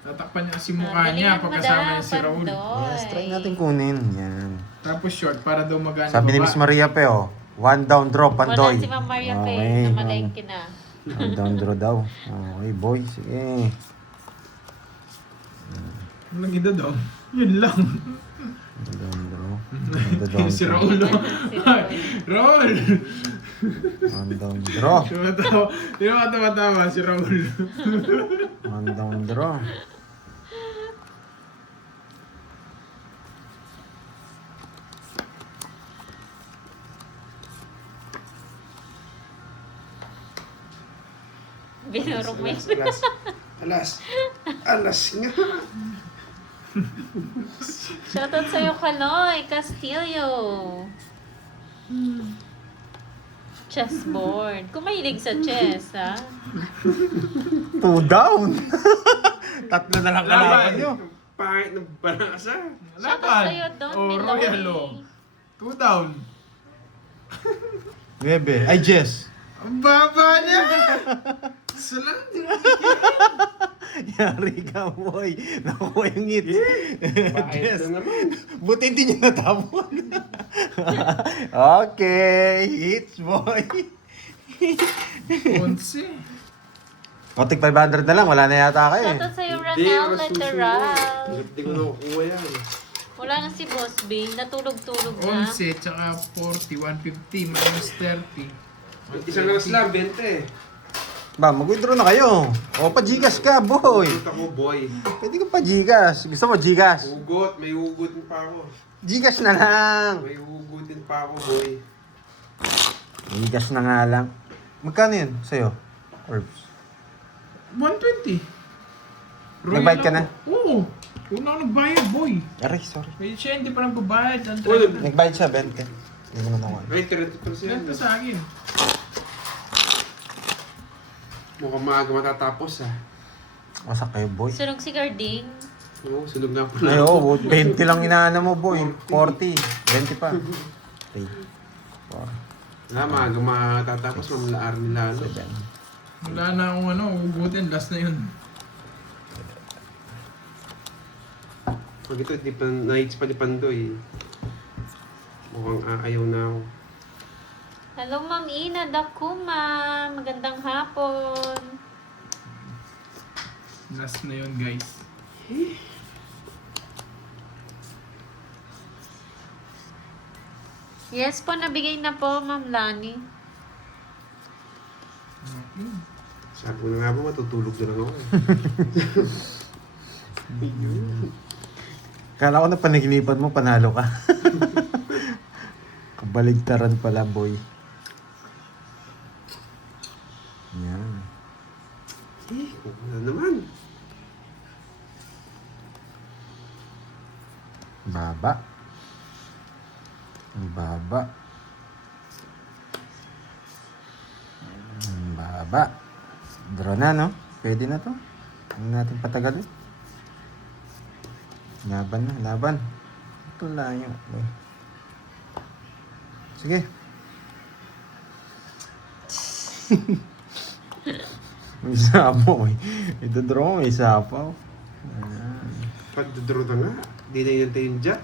Tatakpan niya kasi mukha Galingan niya mo pagkasama daw, niya si Raul. Pandoy. Yes, try natin kunin. Yan. Tapos short para daw magana Sabi ni Miss Maria pe, oh. One down draw, Wala Pandoy. si Ma'am Maria Pe Okay, na malengke na. One down draw daw. Okay, boy. Sige. Walang ida daw. Yun lang. One down draw. One down Si draw. Raul. oh. Si Raul. Raul! One down draw. Tumatawa. Di ba tumatawa si Raul? One down draw. Binurong mo yun. Alas nga. Shoutout sa'yo, Kaloy Castillo. Chessboard. Kumahilig sa chess, ha? Two down. Tatlo na lang kalaban Laban. nyo. Pangit ng balasa. Shoutout sa'yo, Don Oh, Meloy. Royal, oh. 2 down. 9. Ay, Jess. Ang baba niya! Salang din. Yari ka, boy. Nakuha yung hit. Pangit Jess. na naman. Buti hindi niya natapon. Okay. Hits, boy. 11. O, tig 500 na lang. Wala na yata kayo eh. Shoutout sa'yo, Hindi, Ranel wala Lateral. susunod. Hindi ko nakukuha yan. Wala na si Boss Bing. Natulog-tulog na. 11, tsaka 40, 150, minus 30. Isang oras lang, 20. Ba, mag-withdraw na kayo. O, pa-Gcash ka, boy. Ugot ako, boy. Pwede ka pa-Gcash. Gusto mo Gcash? Ugot, may ugutin pa ako. Gcash na lang. May ugutin pa ako, boy. Gcash na nga lang. Magkano yun sa'yo? Orbs. 120. Nagbayad ka na? Oo. Una ako nagbayad, boy. Aray, sorry. May siya hindi pa nagbabayad. Ang Oh, Nagbayad siya, 20. Hindi mo na nakuha. Ay, 30%. Ganito sa akin. Mukhang maaga matatapos, ah. Wasak kayo, boy. Sunog si Garding. Oo, sunog na pala. Ay, oo, 20 lang inaana mo, boy. 40. 20 pa. 3. 4. Ah, maaga matatapos, mamalaar nila, ano. 7. Wala na akong ano, ugutin. Last na yun. Pag ito, di pa, na-hits pa ni Pandoy. Mukhang ayaw na ako. Hello, Ma'am Ina Dakuma. Magandang hapon. Last na yun, guys. Yes po, nabigay na po, Ma'am Lani. Okay. Sabi ko na nga ba, matutulog na lang ako. Kala ko na panaginipan mo, panalo ka. Kabaligtaran pala, boy. Yan. Ano naman? Baba. Ang baba. Ang baba. Draw na, no? Pwede na to. Huwag natin patagalin. Laban na, laban. Ito lang yun. Sige. May sapaw eh. Ito draw mo, may sapaw. Pag-draw na nga. Di na yun yung jack.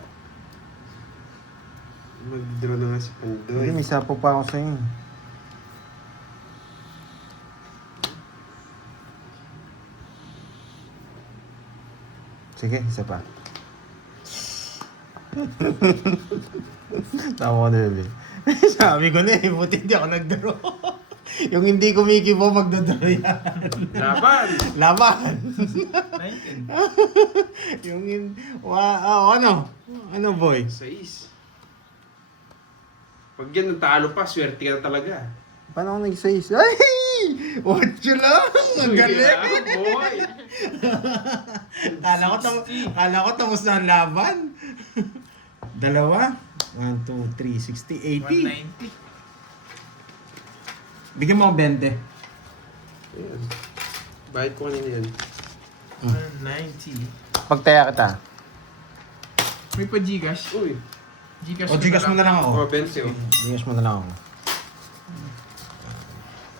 Mag-draw na nga si Hindi, Pandoy. may sapaw pa ako sa'yo. Sige, isa pa. Tama ko na yun eh. Sabi ko na eh, buti hindi ako nag-draw. Yung hindi kumikibo, magdodraw yan. Laban! Laban! 19. Yung ano? Ano, boy? 6. Pag yan natalo pa, swerte ka na talaga. Paano ako nag-6? Ay! 8 lang! Ang galing! Yeah, boy! Kala ko tapos na ang laban. Dalawa. 1, 2, 3, 60, 80. 190. Bigyan mo ako 20. Ayan. Bayad ko kanina yan. 190. Pagtaya kita. May pa Gcash. Uy. Gcash, O, Gcash mo na lang ako. Oh, 20 oh. Gcash mo na lang ako.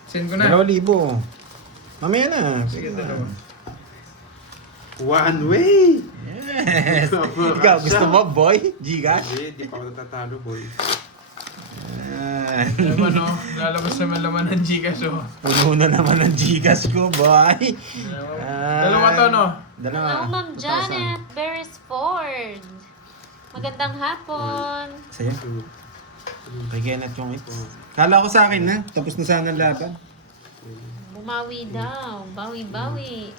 Send ko na. 2,000. Mamaya na. Sige, dalawa. One way! Yes! Ikaw, gusto mo, boy? Gcash? Hindi, di pa ako natatalo, boy. Laman no? Lalabas naman laman ng Gcash oh. Puno na naman ang Gcash ko, boy. Dalawa to no? Dalawa. Hello, Ma'am Janet Beresford. Magandang hapon. Sa'yo? Kay Kenneth yung hits. Kala ko sa akin na. Tapos na sana ang laban. Bumawi daw. Bawi-bawi.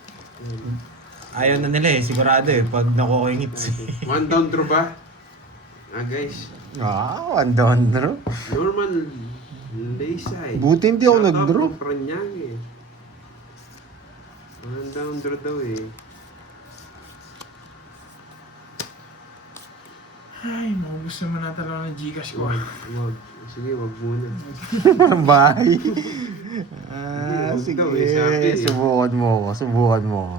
Ayaw na nila eh. Sigurado eh. Pag nakuha yung hits. One down draw ba? Guys. One down draw. Norman Laysay. Buti hindi ako Shout out nag-draw. from Paranaque. One down draw daw eh. Ay, maubos naman na talaga ng Gcash ko. Wag. Sige, wag muna. Bye. Huwag Sige. daw eh, sabi eh. Subukan mo ako. Subukan mo ako.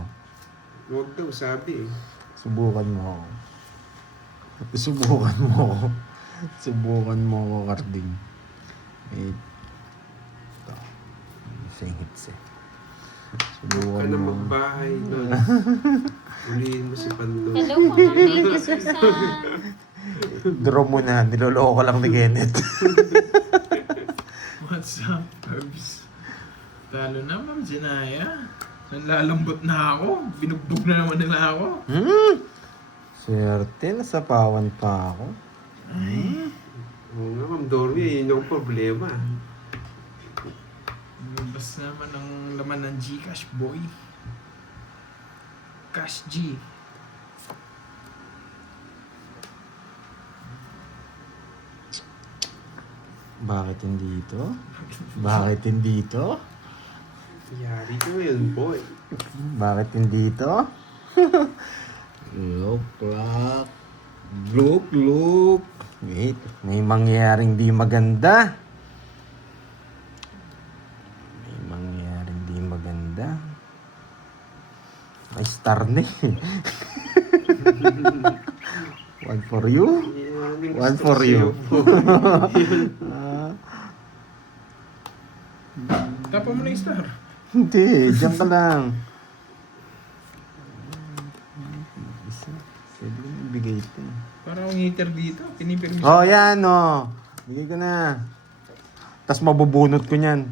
Huwag daw, sabi eh. Subukan mo ako. Subukan mo ako. Subukan mo ako, Carding. Wait. Ito. Isa yung hits eh. Huwag ka Subukan na mo. magbahay doon. Ulihin mo si Pando. Hello po, Ma'am Lady Susan. Draw mo na. Niloloko lang ni Kenneth. What's up, Herbs? Talo na, Ma'am Zenaya. Nanlalambot na ako. Binugbog na naman nila ako. Swerte, nasapawan pa ako. Oo nga, Ma'am Dory, yun yung problema. Lumabas naman ang laman ng Gcash, boy. Cash G. Bakit hindi ito? Bakit hindi ito? Yari ko yun, boy. Bakit hindi ito? Look, clock. Look. Wait, may mangyayaring di maganda. May mangyayaring di maganda. May star na eh. One for you. Yan yung One gusto for ko you. sa'yo, boy. Tapa mo na yung star. Hindi, diyan ka lang. Isa. Pwede ko na ibigay ito. Para akong heater dito. Pinipirmis. Oh, yan oh. Bigay ko na. Tapos mabubunot ko niyan.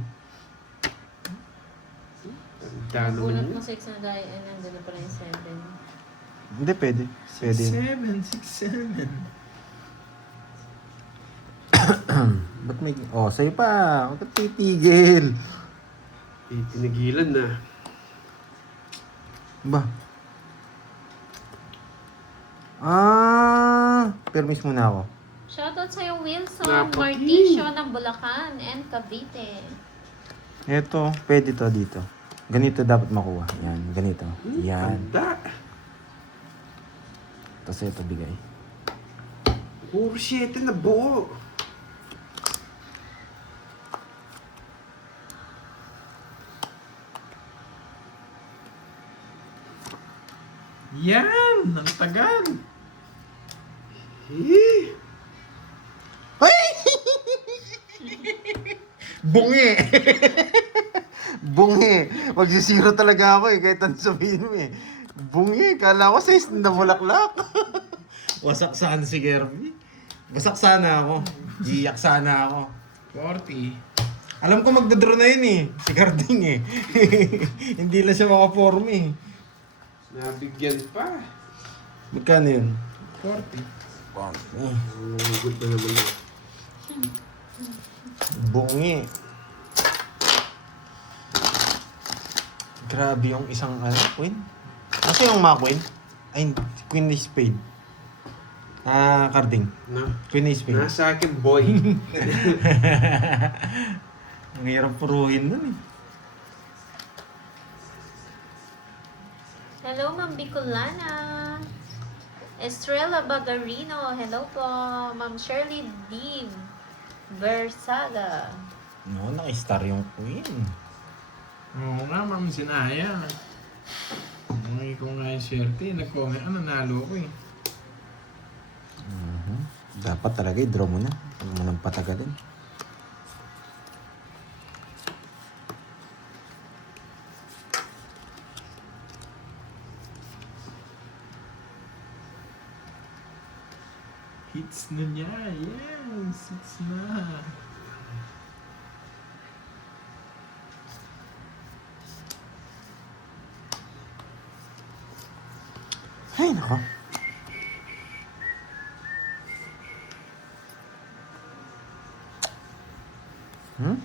Talo Bunot mo. mo 6 na dahil nandun na pala yung 7. Hindi, pwede. Pwede. 6-7. Ba't may... Oh, sa'yo pa. Huwag ka titigil. Tinigilan na. Ba? Permis muna ako. Shoutout sa'yo, Wilson Napaki. Marticio ng Bulacan and Cavite. Eto, pwede to dito. Ganito dapat makuha. Yan, ganito. Yan. Anda. Tapos ito bigay. Puro 7 na buo. Yan! Ang tagal! Eh. Bungi! Bungi! Magsisiro talaga ako eh, kahit ano sabihin mo eh. Bungi! Kala ko size na bulaklak. Wasak sana si Gerby. Wasak sana ako. Iyak sana ako. 40. Alam ko magdodraw na yun eh. Si Carding eh. Hindi lang siya makaporm eh. Nabigyan pa. Magkano yun? 40. Good na naman yun. Bungi. Grabe yung isang queen. Kasi yung mga queen? Ay, queen is spade. Carding. Na, Queen is spade. nasa akin, boy. Ang hirap puruhin nun eh. Hello, Ma'am Bicolana. Estrella Bagarino. Hello po. Ma'am Shirley D. Versaga. No, naka-star yung queen. Oo nga, Ma'am Sinaya. Ay, kung nga yung swerte, nag-comment, nanalo ko eh. Dapat talaga i-draw mo na. Huwag mo nang patagalin. Hits na niya. Yes, hits na. Ay, nako.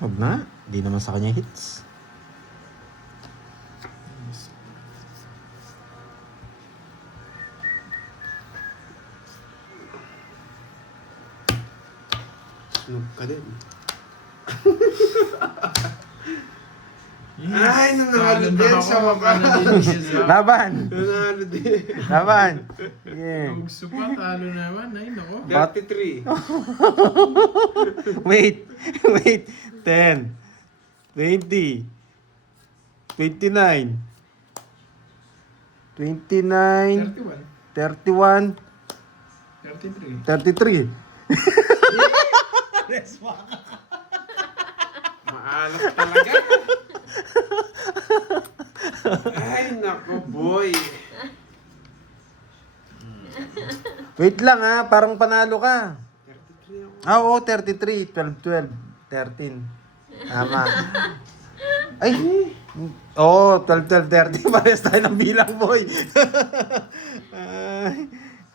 Huwag na. Di naman sa kanya hits. Snoop ka din. Yes. Ay, nanalo Talo na din ako, sa wakas. nanalo din. Laban! Nanalo din. Laban! Yeah. Gusto pa, talo naman. Ay, nako. 33. Wait! Wait! 10 20 29 29 31. 31 33. 33 Maalat talaga. Ay, nako, boy. Wait lang parang panalo ka. 33 ako. Oo, 33 12 13 Tama. Ay! Oo, 12 13 Parehas tayo ng bilang, boy.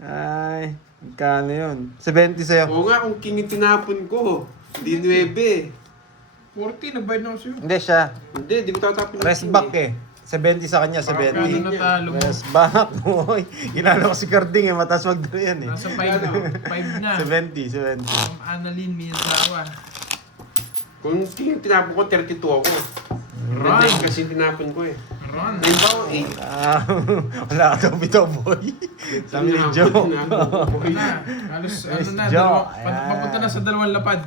Ay, magkano yun? 70 sa'yo. Oo nga, kung king yung tinapon ko. Di 9. 40, nabayad na ako sa'yo. Hindi siya. Hindi, di ko tatapon yung Rest king back eh. 70 sa kanya, Kano 70. natalo mo? Rest back, boy. Inalo ko si Carding mataas mag-draw yan eh. Nasa 5 na. 70. Ma'am Annalyn Miyazawa. Kung king yung tinapon ko, 32 ako. Run! Nine kasi yung tinapon ko eh. Run! Halimbawa, Wala ka daw bitaw, boy. Sabi ni Joe. Ano na? Halos Yes, ano na, Joe. papunta na sa dalawang lapad.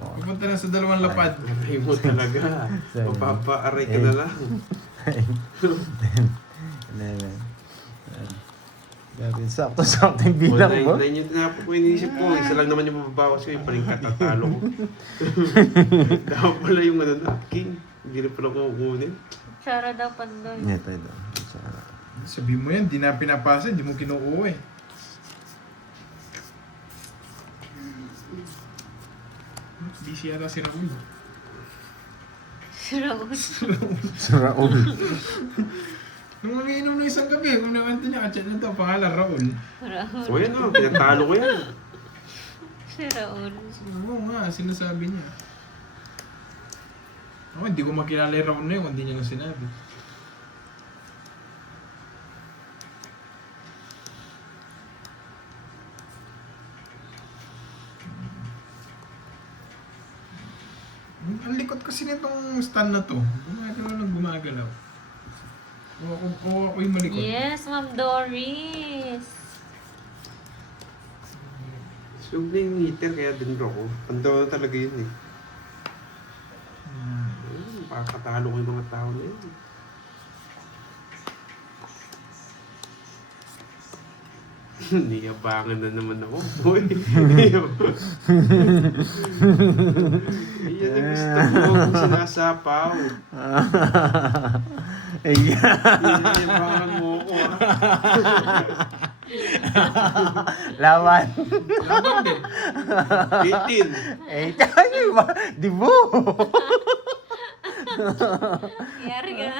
Papunta na sa dalawang lapad. Aray mo talaga. Mapapa-aray ka na lang. 11. Grabe, sakto yung bilang mo. 9 yung tinapon ko, iniisip ko. Isa lang naman yung mababawas ko, yung paling katatalo ko. Dapat pala yung ano na, king. Hindi na pala ko kukunin. Tsara daw pa doon. Ito. Sabi mo yan, di na pinapasa, di mo kinukuha eh. Busy yata si Raul. Sa Raul. Nung umiinom ng isang gabi, kung nakanto niya, kachat na to, pangalan Raul. Raul. O yan o, pinatalo ko yan. Si Raul. Oo nga, sinasabi niya. Ako, hindi ko makilala yung Raul na yun, hindi niya na sinabi. Ang likot kasi nitong stand na to. Gumagalaw lang gumagalaw. O ako yung malikot. Yes, Ma'am Doris. Sug na yung heater, kaya dinro ko. Pandaw na talaga yun eh. Pakatalo ko yung mga tao na yun. Niyabangan na naman ako, boy. Iyan ang gusto ko kung sinasapaw. Niyabangan mo ako, Laban. Laban din. 18. Tayo ba? Di mo. Yari ka.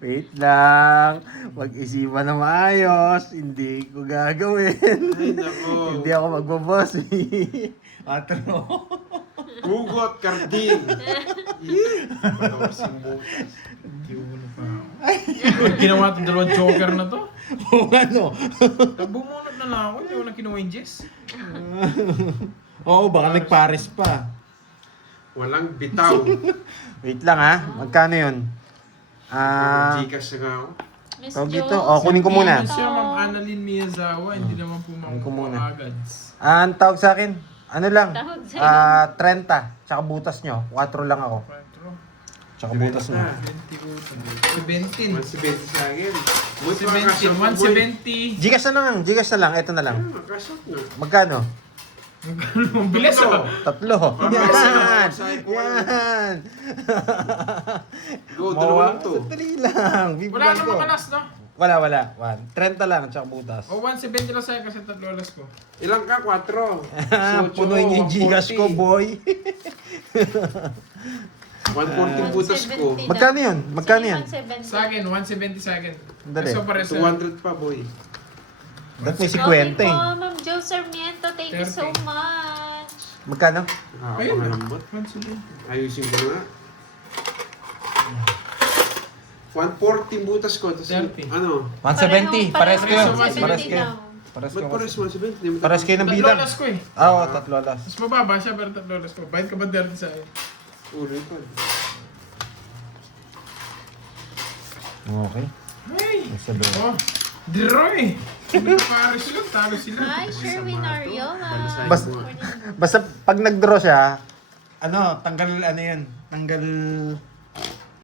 Wait lang. Mag-isipan na maayos. Hindi ko gagawin. Ay, nako. Hindi ako magbaboss. Atro. Hugot, karding. Patawasin butas. Kiulo pa ako. Ginawa itong dalawang joker na to. Oo, ano? Bumunot na lang ako. Hindi ko na kinuha yung Jess. Oo, baka nagpares pa. Walang bitaw. Wait lang ha, magkano yun? Gcash na nga ako. Miss Tawag Jo. dito. Oh, kunin ko muna. Ano siya, Ma'am Annalyn Miyazawa. Hindi naman po Kunin ko muna. agads. Ang tawag sa akin, ano lang? Tawag sa'yo. 30. Tsaka butas nyo. 4 lang ako. 4. Tsaka butas nyo. 17. 170 sa akin. 170. Gcash na lang. Gcash na lang. Ito na lang. Kasot na. Magkano? Ang bilis ah. 3. Yan! Yan! Go, dalawa lang to. Sandali lang. Wala Bibilan ko. namang alas, no? Wala. 30 lang. Tsaka butas. O 170 lang sa'yo kasi 3 alas ko. Ilang ka? 4. Punuin niyo yung Gcash ko, boy. 140 butas ko. 170 na. Magkano yun? Magkano Sige, yan? 170. Sa akin, 170 sa akin. Dali. So pares 200 pa, boy. Ba't may 50 Okay po, eh? Ma'am Jo Sarmiento. Thank you so 30. much. Magkano? Ayun na. Nakakapangalambot. 170. Ayusin ko na nga. 140 butas ko. Tapos 30. ano? 170. Pares kayo. Pareho, Pares kayo. daw. Pares Ba't kayo. pares 170? Hindi mo Pares kayo ng 3 bilang. alas ko eh. Oo, 3 alas. Mas mababa siya pero 3 alas ko. Bayad ka ba 30 sa akin? Ulo pa. Okay. Hey! Sabi. Oh, draw eh. Hindi ko pares sila, talo sila. Hi, Sherwin Ariola. Bas- Basta pag nag-draw siya, ano, tanggal ano yun? Tanggal